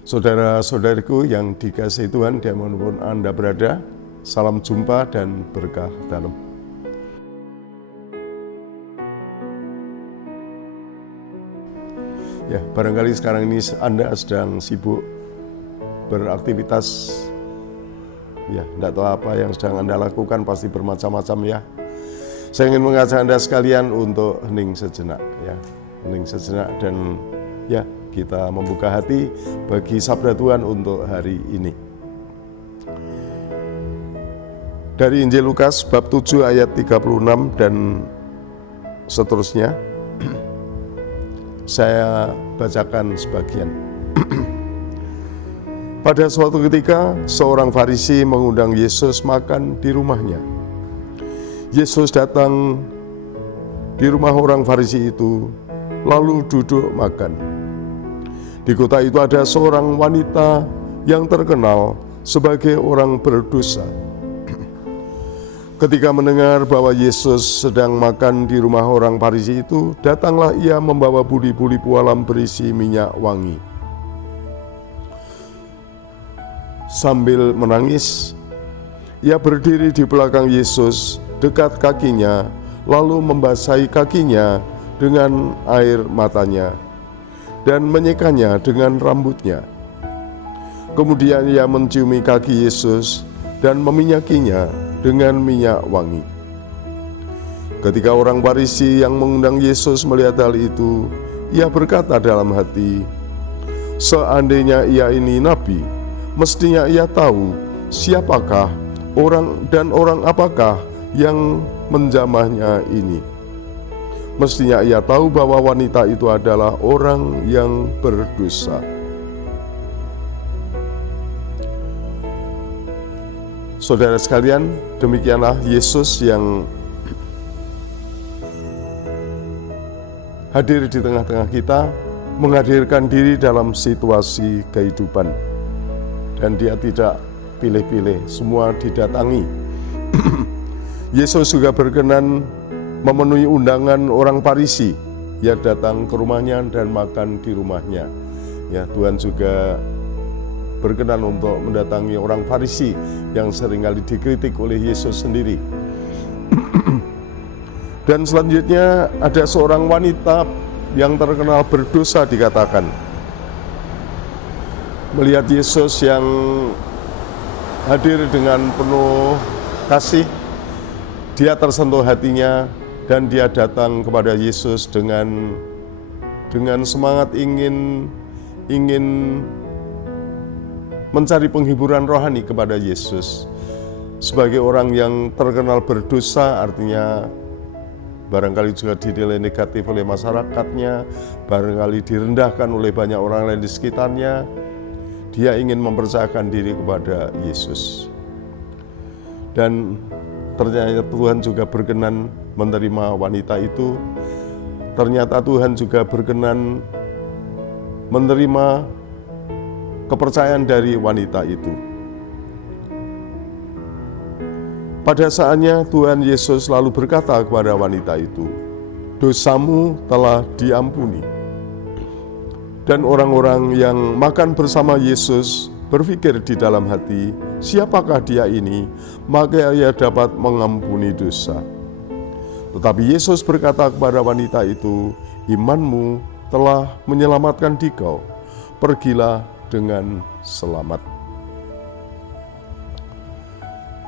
Saudara-saudariku yang dikasihi Tuhan, dimanapun Anda berada, salam jumpa dan berkah dalam. Ya, barangkali sekarang ini Anda sedang sibuk beraktivitas. Ya, tidak tahu apa yang sedang Anda lakukan, pasti bermacam-macam ya. Saya ingin mengajak Anda sekalian untuk hening sejenak, ya, hening sejenak dan ya, kita membuka hati bagi sabda Tuhan untuk hari ini. Dari Injil Lukas bab 7 ayat 36 dan seterusnya, saya bacakan sebagian. Pada suatu ketika, seorang Farisi mengundang Yesus makan di rumahnya. Yesus datang di rumah orang Farisi itu, lalu duduk makan. Di kota itu ada seorang wanita yang terkenal sebagai orang berdosa. Ketika mendengar bahwa Yesus sedang makan di rumah orang Farisi itu, datanglah ia membawa buli-buli pualam berisi minyak wangi. Sambil menangis, ia berdiri di belakang Yesus dekat kakinya, lalu membasahi kakinya dengan air matanya dan menyekanya dengan rambutnya. Kemudian ia menciumi kaki Yesus dan meminyakinya dengan minyak wangi. Ketika orang Farisi yang mengundang Yesus melihat hal itu, ia berkata dalam hati, "Seandainya ia ini nabi, mestinya ia tahu siapakah orang apakah yang menjamahnya ini. Mestinya ia tahu bahwa wanita itu adalah orang yang berdosa." Saudara sekalian, demikianlah Yesus yang hadir di tengah-tengah kita, menghadirkan diri dalam situasi kehidupan. Dan dia tidak pilih-pilih, semua didatangi. Yesus juga berkenan memenuhi undangan orang Farisi. Ia datang ke rumahnya dan makan di rumahnya. Ya, Tuhan juga berkenan untuk mendatangi orang Farisi yang seringkali dikritik oleh Yesus sendiri. Dan selanjutnya ada seorang wanita yang terkenal berdosa dikatakan. Melihat Yesus yang hadir dengan penuh kasih, dia tersentuh hatinya dan dia datang kepada Yesus dengan semangat ingin mencari penghiburan rohani kepada Yesus. Sebagai orang yang terkenal berdosa, artinya barangkali juga dinilai negatif oleh masyarakatnya, barangkali direndahkan oleh banyak orang lain di sekitarnya, dia ingin mempercayakan diri kepada Yesus. Dan ternyata Tuhan juga berkenan menerima wanita itu. Ternyata Tuhan juga berkenan menerima kepercayaan dari wanita itu. Pada saatnya Tuhan Yesus lalu berkata kepada wanita itu, "Dosamu telah diampuni." Dan orang-orang yang makan bersama Yesus berpikir di dalam hati, "Siapakah dia ini, maka ia dapat mengampuni dosa?" Tetapi Yesus berkata kepada wanita itu, "Imanmu telah menyelamatkan dikau, pergilah dengan selamat."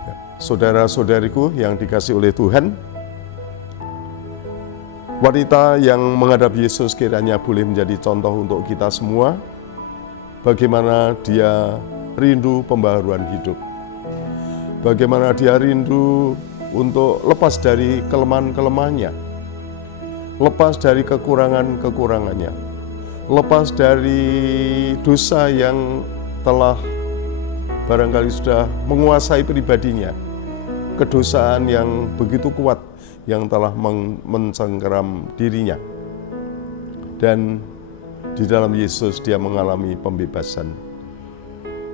Ya, saudara-saudariku yang dikasihi oleh Tuhan, wanita yang menghadap Yesus kiranya boleh menjadi contoh untuk kita semua. Bagaimana dia rindu pembaharuan hidup, bagaimana dia rindu untuk lepas dari kelemahan-kelemahannya, lepas dari kekurangan-kekurangannya, lepas dari dosa yang telah barangkali sudah menguasai pribadinya, kedosaan yang begitu kuat yang telah mencengkeram dirinya. Dan di dalam Yesus dia mengalami pembebasan.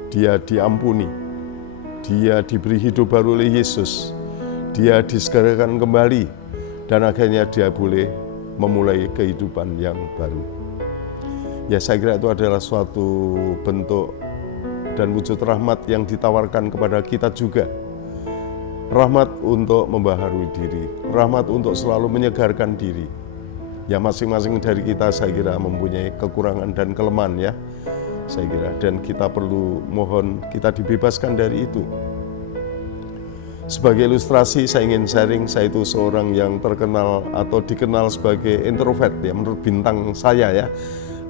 Dia diampuni, dia diberi hidup baru oleh Yesus, dia disegarkan kembali, dan akhirnya dia boleh memulai kehidupan yang baru. Ya saya kira itu adalah suatu bentuk dan wujud rahmat yang ditawarkan kepada kita juga. Rahmat untuk membaharui diri, rahmat untuk selalu menyegarkan diri. Ya masing-masing dari kita saya kira mempunyai kekurangan dan kelemahan ya, saya kira. Dan kita perlu mohon kita dibebaskan dari itu. Sebagai ilustrasi saya ingin sharing, saya itu seorang yang terkenal atau dikenal sebagai introvert ya, menurut bintang saya ya.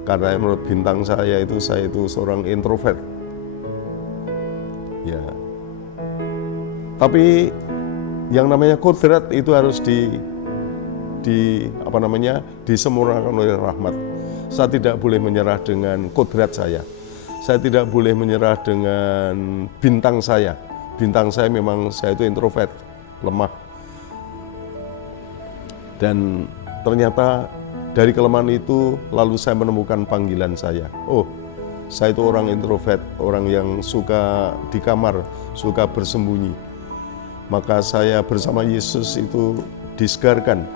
Karena menurut bintang saya itu seorang introvert. Ya. Tapi yang namanya kodrat itu harus disempurnakan oleh rahmat. Saya tidak boleh menyerah dengan kodrat saya. Saya tidak boleh menyerah dengan bintang saya. Bintang saya memang saya itu introvert, lemah. Dan ternyata dari kelemahan itu lalu saya menemukan panggilan saya. Oh, saya itu orang introvert, orang yang suka di kamar, suka bersembunyi. Maka saya bersama Yesus itu disegarkan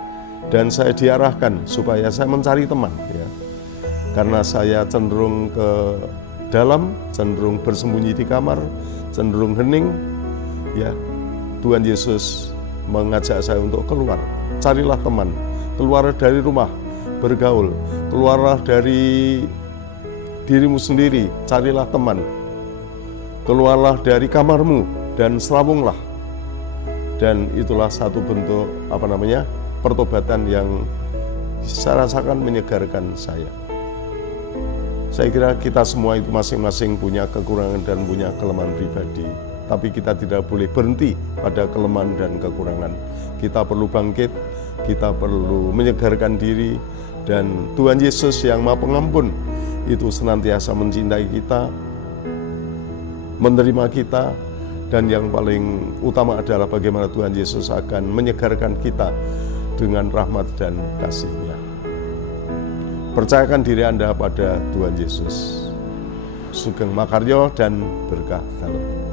dan saya diarahkan supaya saya mencari teman ya. Karena saya cenderung ke dalam, cenderung bersembunyi di kamar, cenderung hening ya. Tuhan Yesus mengajak saya untuk keluar. Carilah teman, keluar dari rumah, bergaul, keluarlah dari dirimu sendiri, carilah teman. Keluarlah dari kamarmu dan selawunglah. Dan itulah satu bentuk pertobatan yang saya rasakan menyegarkan saya. Saya kira kita semua itu masing-masing punya kekurangan dan punya kelemahan pribadi. Tapi kita tidak boleh berhenti pada kelemahan dan kekurangan. Kita perlu bangkit, kita perlu menyegarkan diri. Dan Tuhan Yesus yang Maha Pengampun itu senantiasa mencintai kita, menerima kita. Dan yang paling utama adalah bagaimana Tuhan Yesus akan menyegarkan kita dengan rahmat dan kasih-Nya. Percayakan diri Anda pada Tuhan Yesus. Sugeng Makaryo dan berkah dalam.